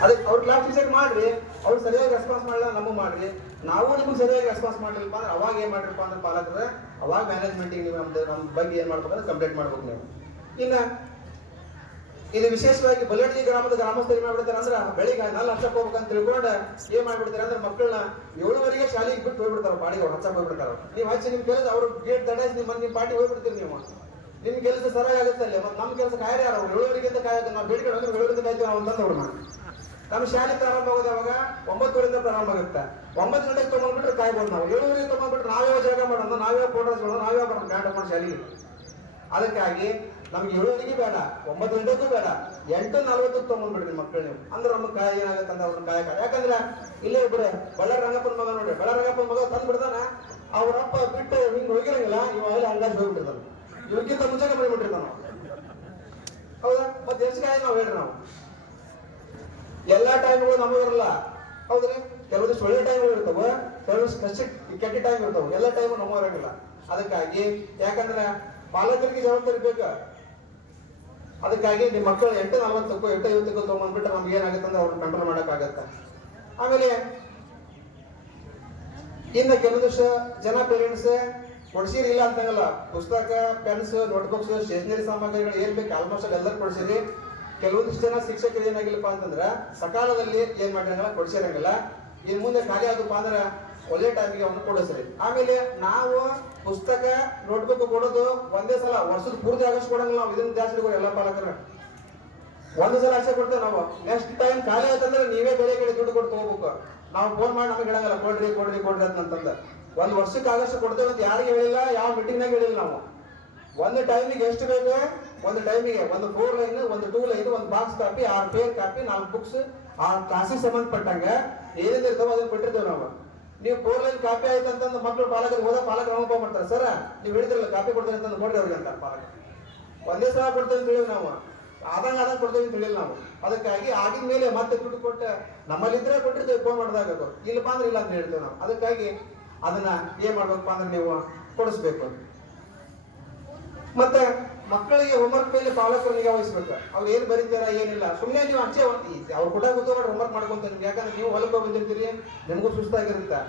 ಅದಕ್ಕೆ ಅವ್ರ class teacher ಮಾಡ್ರಿ, ಅವ್ರು ಸರಿಯಾಗಿ ರೆಸ್ಪಾನ್ಸ್ ಮಾಡಲ್ಲ ನಮಗೆ ಮಾಡ್ರಿ. ನಾವು ನಿಮ್ಗೆ ಸರಿಯಾಗಿ ರೆಸ್ಪಾನ್ಸ್ ಮಾಡಿಲ್ಲಪ್ಪ ಅಂದ್ರೆ ಅವಾಗ ಏನ್ ಮಾಡಿರಪ್ಪ ಅಂದ್ರೆ ಪಾಲಕರ ಅವಾಗ ಮ್ಯಾನೇಜ್ಮೆಂಟಿಗೆ ನೀವು ನಮ್ದು ನಮ್ಮ ಬಗ್ಗೆ ಏನ್ ಮಾಡ್ಬೇಕಂದ್ರೆ ಕಂಪ್ಲೇಂಟ್ ಮಾಡ್ಬೇಕು ನೀವು. ಇನ್ನ, ಇದು ವಿಶೇಷವಾಗಿ ಬಲಟಿ ಗ್ರಾಮದ ಗ್ರಾಮಸ್ಥರು ಮಾಡ್ಬಿಡ್ತಾರೆ ಅಂದ್ರೆ ಬೆಳಿಗ್ಗೆ ನಾಲ್ ಹಚ್ಚಕ್ ಹೋಗ್ಬೇಕಂತ ತಿಳ್ಕೊಂಡು ಏನ್ ಮಾಡ್ಬಿಡ್ತಾರೆ ಅಂದ್ರೆ ಮಕ್ಕಳನ್ನ ಏಳುವರೆಗೆ ಶಾಲೆಗೆ ಬಿಟ್ಟು ಹೋಗ್ಬಿಡ್ತಾರೆ ಬಾಡಿಗೆ ಅವ್ರು ಹಚ್ಚಕ್ ಹೋಗ್ಬಿಡ್ತಾರೆ ನೀವು ಹಚ್ಚಿ ನಿಮ್ ಕೆಲಸ ಅವ್ರು ಗೇಟ್ ತಡೆಸಿ ನಿಮ್ಮ ನಿಮ್ಮ ಪಾರ್ಟಿ ಹೋಗ್ಬಿಡ್ತೀರಿ ನೀವು. ನಿಮ್ ಕೆಲಸ ಸರಿಯಾಗುತ್ತೆ ಅಲ್ಲಿ. ಮತ್ತೆ ನಮ್ಮ ಕೆಲಸ ಕಾಯ್ರಿ ಯಾರು? ಏಳುವರೆಗೆ ಅಂತ ಕಾಯಕ್ಕೆ ನಾವು ಬೇಡಿಕೆ ಅಂದ್ರೆ ಏಳುವರೆಗೆ ಕಾಯ್ತೀವಿ ನಾವು ಅಂತಂದು ಅವ್ರನ್ನ ನಮ್ಮ ಶಾಲೆ ಪ್ರಾರಂಭ ಆಗೋದು ಅವಾಗ ಒಂಬತ್ತುವರೆಯಿಂದ ಪ್ರಾರಂಭ ಆಗುತ್ತೆ. ಒಂಬತ್ತು ಗಂಟೆಗೆ ತೊಗೊಂಡ್ಬಿಟ್ರೆ ಕಾಯ್ಬೋದು ನಾವು. ಏಳುವರೆಗೆ ತಗೊಂಡ್ಬಿಟ್ರೆ ನಾವೇ ಜಾಗ ಮಾಡೋಣ ನಾವೇ ಫೋಟೋಸ್ ಮಾಡೋಣ ನಾವೇ ಬರೋಣ ಬ್ಯಾಂಡ್ ಹಾಕೊಂಡು ಶಾಲೆಗೆ ಅದಕ್ಕಾಗಿ ನಮ್ಗೆ ಏಳುವರೆಗೆ ಬೇಡ, ಒಂಬತ್ತು ಗಂಟೆಗೂ ಬೇಡ, ಎಂಟು ನಲ್ವತ್ತಕ್ಕೆ ತೊಗೊಂಡ್ಬಿಡ್ರಿ ಮಕ್ಕಳು ನೀವು. ಅಂದ್ರೆ ನಮ್ಮ ಕಾಯ ಏನಾಗುತ್ತೆ ಅಂದ್ರೆ ಅವ್ರನ್ನ ಕಾಯಕ ಯಾಕಂದ್ರೆ ಇಲ್ಲೇ ಇಬ್ರೆ ಬಳ್ಳಾರಿ ರಂಗಪ್ಪನ ಮಗ ನೋಡ್ರಿ ಬಳ್ಳಾರಿ ರಂಗಪ್ಪನ ಮಗ ತಂದು ಬಿಡ್ತಾನ ಅವ್ರಪ್ಪ ಬಿಟ್ಟು ಹಿಂಗ್ ಹೋಗಿರಂಗಿಲ್ಲ, ಇವ ಅಲ್ಲಿ ಹಂಗಾಗಿ ಇವ್ರಿಗಿಂತ ಮುಂಚೆ ಬಂದ್ಬಿಟ್ಟಿರ್ತಾನ ನಾವು. ಹೌದಾ? ಮತ್ತೆ ಎಷ್ಟು ಕಾಯ ನಾವು ಹೇಳ್ರಿ ನಾವು? ಟೈಮ್ಗಳು ನಮಗಿರಲ್ಲ ಹೌದ್ರಿ? ಕೆಲವೊಂದಿಷ್ಟು ಒಳ್ಳೆ ಟೈಮ್ಗಳು ಇರ್ತವೆ. ಕೆಲವೊಂದಿಷ್ಟು ಕಷ್ಟ ಕೆಟ್ಟ ಟೈಮ್ ಇರ್ತವೆ. ಎಲ್ಲ ಟೈಮ್ ನಮಗ ಇರಂಗಿಲ್ಲ. ಅದಕ್ಕಾಗಿ ಯಾಕಂದ್ರೆ ಪಾಲಕರಿಗೆ ಜವಾಬ್ದಾರಿ ಬೇಕ. ಅದಕ್ಕಾಗಿ ನಿಮ್ಮ ಮಕ್ಕಳು ಎಂಟು ನಲವತ್ತಕ್ಕೂ, ಎಂಟು ಐವತ್ತಕ್ಕೂ ತೊಗೊಂಡ್ಬಿಟ್ರೆ ನಮ್ಗೆ ಏನಾಗುತ್ತೆ ಅಂದ್ರೆ ಅವ್ರನ್ನ ಕಂಟ್ರೋಲ್ ಮಾಡೋಕ್ಕಾಗತ್ತೆ. ಆಮೇಲೆ ಇನ್ನು ಕೆಲವೊಂದಿಷ್ಟು ಜನ ಪೇರೆಂಟ್ಸ್ ಕೊಡ್ಸಿರಿ ಇಲ್ಲ ಅಂತಂಗಲ್ಲ. ಪುಸ್ತಕ ಪೆನ್ಸ್ ನೋಟ್ಬುಕ್ಸ್ ಸ್ಟೇಷನರಿ ಸಾಮಗ್ರಿಗಳು ಏನ್ ಬೇಕು ಆಲ್ಮೋಸ್ಟ್ ಎಲ್ಲರೂ ಕೊಡ್ಸಿರಿ. ಕೆಲವೊಂದಿಷ್ಟು ಜನ ಶಿಕ್ಷಕರು ಏನಾಗಿಲ್ಲಪ್ಪ ಅಂತಂದ್ರ ಸಕಾಲದಲ್ಲಿ ಏನ್ ಮಾಡಿರಂಗಲ್ಲ ಕೊಡ್ಸಿರಂಗಲ್ಲ ಇನ್ ಮುಂದೆ ಖಾಲಿ ಆದಪ್ಪ ಅಂದ್ರೆ ಒಳ್ಳೆ ಟೈಮಿಗೆ ಅವನು ಕೊಡಿಸ್ರಿ ಆಮೇಲೆ ನಾವು ಪುಸ್ತಕ ನೋಟ್ಬುಕ್ ಕೊಡೋದು ಒಂದೇ ಸಲ, ವರ್ಷದ ಪೂರ್ತಿ ಆಗಷ್ಟು ಕೊಡಂಗಿಲ್ಲ ನಾವು. ಇದನ್ನ ಜಾಸ್ತಿ ಎಲ್ಲ ಪಾಲಕರ. ಒಂದು ಸಲ ಆಸೆ ಕೊಡ್ತೇವೆ ನಾವು. ನೆಕ್ಸ್ಟ್ ಟೈಮ್ ಖಾಲಿ ಆಯ್ತಂದ್ರೆ ನೀವೇ ಬೇರೆ ಕಡೆ ದುಡ್ಡು ಕೊಟ್ಟು ಹೋಗ್ಬೇಕು ನಾವು ಫೋನ್ ಮಾಡಿ ನಮಗೆ ಹೇಳಂಗಲ್ಲ, ಕೊಡ್ರಿ ಕೊಡ್ರಿ ಕೊಡ್ರಿ ಅಂತಂದ ಒಂದ್ ವರ್ಷಕ್ಕೆ ಆಗಷ್ಟು ಕೊಡ್ತೇವೆ ಅಂತ ಯಾರಿಗೆ ಹೇಳಿಲ್ಲ, ಯಾವ ಮೀಟಿಂಗ್ನಾಗ ಹೇಳಿಲ್ಲ ನಾವು. ಒಂದು ಟೈಮಿಗೆ ಎಷ್ಟು ಬೇಕು? ಒಂದು ಟೈಮಿಗೆ ಒಂದು ಫೋರ್ ಲೈನ್ ಒಂದು ಟೂ ಲೈನ್ ಒಂದು ಬಾಕ್ಸ್ ಕಾಪಿ ಆರು ಪೇರ್ ಕಾಪಿ ನಾಲ್ಕು ಬುಕ್ಸ್ ಆ ಕ್ಲಾಸಿಗೆ ಸಂಬಂಧಪಟ್ಟಂಗೆ ಏನೇನು ಇರ್ತಾವ ಅದನ್ನು ಕೊಟ್ಟಿರ್ತೇವೆ ನಾವು. ನೀವು ಫೋರ್ ಲೈನ್ ಕಾಪಿ ಆಯ್ತು ಅಂತಂದು ಮಕ್ಕಳು ಪಾಲಕರು ಹೋದ ಪಾಲಕರು ಅನುಭವ ಮಾಡ್ತಾರೆ. ಸರ್, ನೀವು ಹೇಳಿದ್ರಲ್ಲ ಕಾಪಿ ಕೊಡ್ತೇನೆ ಅಂತಂದು ಕೊಡ್ರಿ ಅವ್ರಿಗೆ ಅಂತ ಪಾಲಕರು. ಒಂದೇ ಸಲ ಕೊಡ್ತೇವೆ ಹೇಳಿವಿ ನಾವು. ಆದಂಗ ಆದಂಗ ಕೊಡ್ತೇವೆ ಅಂತ ಹೇಳಿಲ್ಲ ನಾವು. ಅದಕ್ಕಾಗಿ ಆಗಿದ ಮೇಲೆ ಮತ್ತೆ ದುಡ್ಡು ಕೊಟ್ಟ ನಮ್ಮಲ್ಲಿದ್ರೆ ಕೊಟ್ಟಿರ್ತೇವೆ ಫೋನ್ ಮಾಡಿದಾಗ ಅದು. ಇಲ್ಲಪ್ಪ ಅಂದ್ರೆ ಇಲ್ಲ ಅಂತ ಹೇಳ್ತೇವೆ ನಾವು. ಅದಕ್ಕಾಗಿ ಅದನ್ನ ಏನ್ ಮಾಡ್ಬೇಕಪ್ಪ ಅಂದ್ರೆ ನೀವು ಕೊಡಿಸ್ಬೇಕು. ಮತ್ತೆ ಮಕ್ಕಳಿಗೆ ಹೋಮ್ವರ್ಕ್ ಮೇಲೆ ಪಾಲಕರು ನಿಗಾ ವಹಿಸ್ಬೇಕು. ಅವ್ರು ಏನ್ ಬರೀತಾರ ಏನಿಲ್ಲ. ಸುಮ್ಮನೆ ನೀವು ಅಂಚೆ ಅವ್ರು ಕೂಡ ಕೂತ್ಕೊಂಡು ಹೋಮ್ವರ್ಕ್ ಮಾಡ್ಕೊಂತ ನಿಮ್ಗೆ. ಯಾಕಂದ್ರೆ ನೀವು ಹೊಲಕ್ಕೆ ಬಂದಿರ್ತೀರಿ ನಿಮಗೂ ಸುಸ್ತಾಗಿರುತ್ತೆ.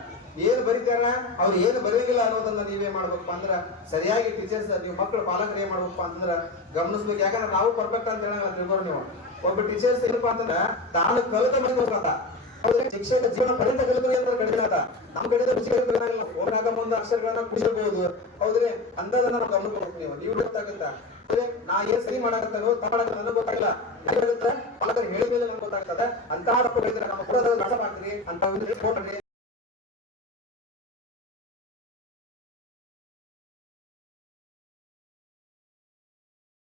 ಏನ್ ಬರೀತಾರ? ಅವ್ರು ಏನು ಬರೆಯಂಗಿಲ್ಲ ಅನ್ನೋದನ್ನ ನೀವೇ ಮಾಡ್ಬೇಕಪ್ಪ ಅಂದ್ರ ಸರಿಯಾಗಿ ಟೀಚರ್ಸ್ ನೀವು ಮಕ್ಕಳು ಪಾಲಕರು ಏನ್ ಮಾಡ್ಬೇಕಪ್ಪ ಅಂತಂದ್ರ ಗಮನಿಸ್ಬೇಕು. ಯಾಕಂದ್ರೆ ನಾವು ಪರ್ಫೆಕ್ಟ್ ಅಂತ ಹೇಳಲ್ಲ ತಿಳ್ಕೊಂಡು ನೀವು. ಒಬ್ಬ ಟೀಚರ್ಸ್ ಏನಪ್ಪಾ ಅಂತಂದ್ರ ತಾನು ಕಲಿತ ಮನೆ? ಶಿಕ್ಷಕ ಜೀವನ ಪರಿತ ಕಲಿತು ಅಂತ ಕಡಿಮೆ ನಮ್ಮ ಕಡೆ ಹೋಗಾಗ ಮುಂದೆ ಅಕ್ಷರಗಳನ್ನ ಖುಷಿಬಹುದು ಹೌದ್ರಿ ಅಂತದನ್ನ ನಾವು ಗಮನಿಸ್ಬೇಕು ನೀವು ನೀವು ಗೊತ್ತಾಗುತ್ತಾ? ನಾ ಏನ್ ಸರಿ ಮಾಡಕತ್ತಾನೋ ತಗೊಳಕ್ ನನಗೆ ಗೊತ್ತಾಗಿಲ್ಲ ಪಾಲಕರು ಹೇಳಿದ ಮೇಲೆ ನಮ್ಗೆ ಗೊತ್ತಾಗ್ತದೆ ಅಂತ ತಪ್ಪು ಹೇಳಿದ್ರೆ ನಮ್ಮ ಕೂಡ ನಾಶ ಮಾಡ್ತೀರಿ ಅಂತ ಫೋನ್